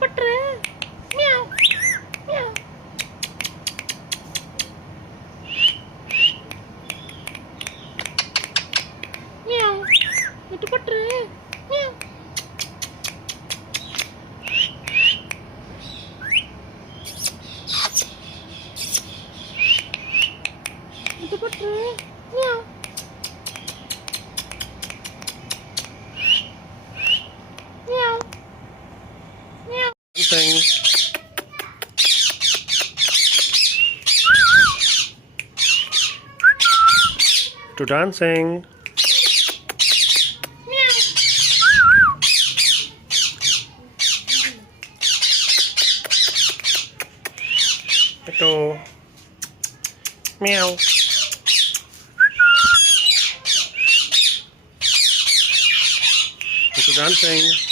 பட்டுரு. Meow meow. Meow. விட்டு பட்டுரு. மியாவ். விட்டு பட்டுரு. Meow. Meow. Meow. Dancing. To dancing. Ito. Meow. To dancing.